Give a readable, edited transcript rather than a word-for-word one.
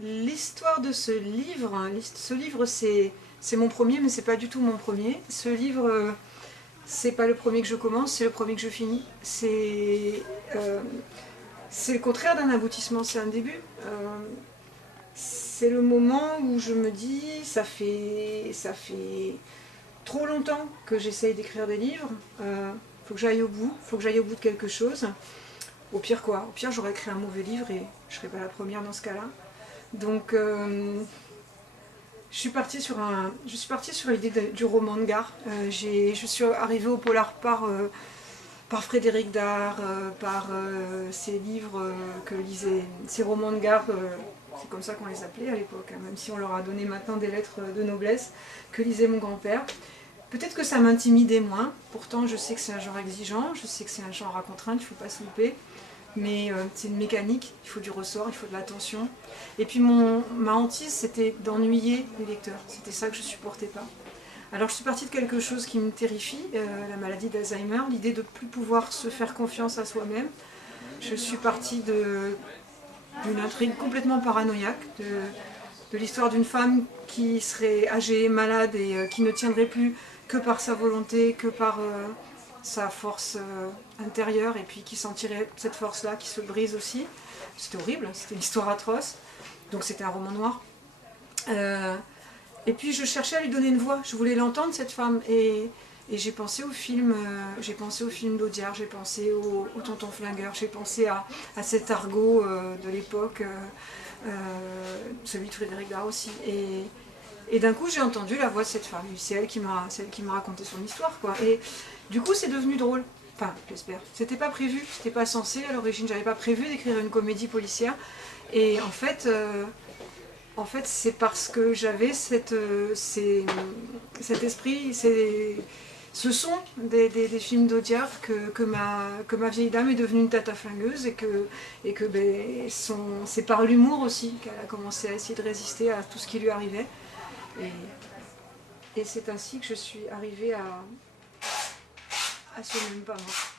l'histoire de ce livre c'est mon premier, mais c'est pas du tout mon premier. Ce livre, c'est pas le premier que je commence, c'est le premier que je finis. C'est le contraire d'un aboutissement, c'est un début. C'est le moment où je me dis, ça fait trop longtemps que j'essaye d'écrire des livres. Faut que j'aille au bout, faut que j'aille au bout de quelque chose. Au pire quoi? Au pire j'aurais écrit un mauvais livre et je serais pas la première dans ce cas-là. Donc je suis partie sur l'idée du roman de gare. Je suis arrivée au polar par Frédéric Dard, par ces livres que lisait, ces romans de gare, c'est comme ça qu'on les appelait à l'époque, hein, même si on leur a donné maintenant des lettres de noblesse, que lisait mon grand-père. Peut-être que ça m'intimidait moins, pourtant je sais que c'est un genre exigeant, je sais que c'est un genre à contrainte, il ne faut pas se louper, mais c'est une mécanique, il faut du ressort, il faut de l'attention. Et puis ma hantise c'était d'ennuyer les lecteurs, c'était ça que je ne supportais pas. Alors je suis partie de quelque chose qui me terrifie, la maladie d'Alzheimer, l'idée de ne plus pouvoir se faire confiance à soi-même. Je suis partie d'une intrigue complètement paranoïaque, de l'histoire d'une femme qui serait âgée, malade et qui ne tiendrait plus que par sa volonté, que par sa force intérieure, et puis qui sentirait cette force-là qui se brise aussi. C'était horrible, c'était une histoire atroce, donc c'était un roman noir. Et puis je cherchais à lui donner une voix, je voulais l'entendre cette femme, et j'ai pensé au film, d'Audiard, j'ai pensé au Tonton Flingueur, j'ai pensé à cet argot de l'époque, celui de Frédéric Dard aussi. Et d'un coup j'ai entendu la voix de cette femme, c'est elle qui m'a raconté son histoire, quoi. Et du coup c'est devenu drôle, enfin j'espère. C'était pas prévu, c'était pas censé à l'origine, j'avais pas prévu d'écrire une comédie policière, et en fait c'est parce que j'avais cet esprit, ce son des films d'Audiard que ma vieille dame est devenue une tata flingueuse, et que c'est par l'humour aussi qu'elle a commencé à essayer de résister à tout ce qui lui arrivait. Et c'est ainsi que je suis arrivée à ce même pas mort.